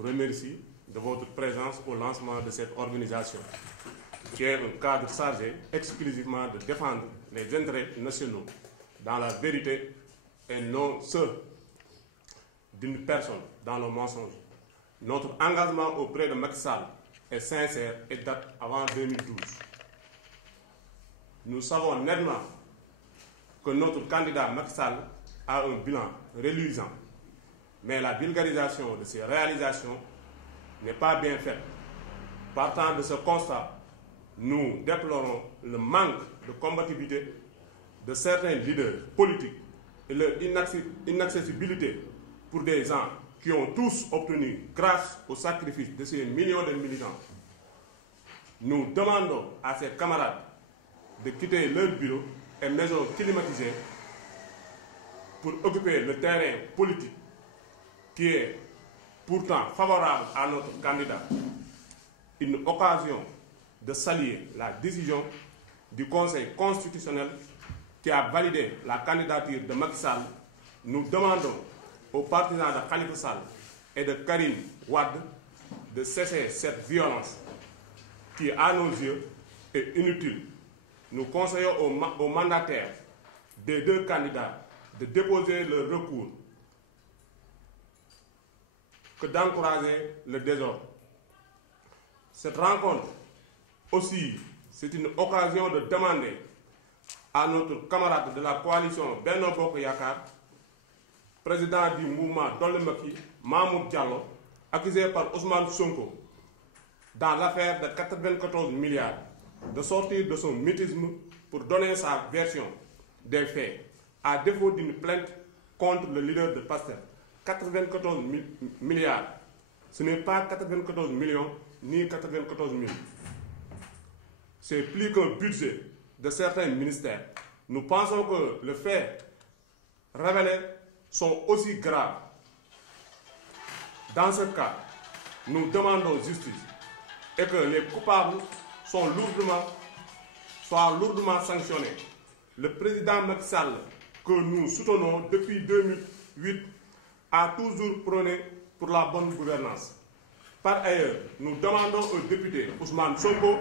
vous remercie de votre présence au lancement de cette organisation, qui est un cadre chargé exclusivement de défendre les intérêts nationaux dans la vérité et non ceux d'une personne dans le mensonge. Notre engagement auprès de Macky Sall est sincère et date avant 2012. Nous savons nettement que notre candidat Macky Sall a un bilan reluisant, mais la vulgarisation de ses réalisations n'est pas bien faite. Partant de ce constat, nous déplorons le manque de combativité de certains leaders politiques et leur inaccessibilité pour des gens qui ont tous obtenu grâce au sacrifice de ces millions de militants. Nous demandons à ces camarades de quitter leur bureau et maison climatisée pour occuper le terrain politique qui est pourtant favorable à notre candidat. Une occasion de saluer la décision du Conseil constitutionnel qui a validé la candidature de Macky Sall. Nous demandons aux partisans de Khalifa Sall et de Karim Wade de cesser cette violence qui, à nos yeux, est inutile. Nous conseillons aux mandataires des deux candidats de déposer leur recours que d'encourager le désordre. Cette rencontre aussi, c'est une occasion de demander à notre camarade de la coalition Benno Bokk Yakaar, président du mouvement Dolli Macky, Mamour Diallo, accusé par Ousmane Sonko dans l'affaire de 94 milliards, de sortir de son mutisme pour donner sa version des faits, à défaut d'une plainte contre le leader de PASTEF. 94 milliards, ce n'est pas 94 millions ni 94 000. C'est plus qu'un budget de certains ministères. Nous pensons que les faits révélés sont aussi graves. Dans ce cas, nous demandons justice et que les coupables soient lourdement sanctionnés. Le président Macky Sall, que nous soutenons depuis 2008, a toujours prôné pour la bonne gouvernance. Par ailleurs, nous demandons au député Ousmane Sonko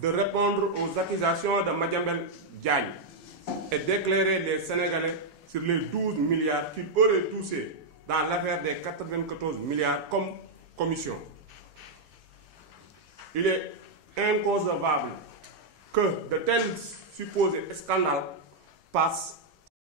de répondre aux accusations de Madiambel Diagne et d'éclairer les Sénégalais sur les 12 milliards qu'il aurait touchés dans l'affaire des 94 milliards comme commission. Il est inconcevable que de tels supposés scandales passent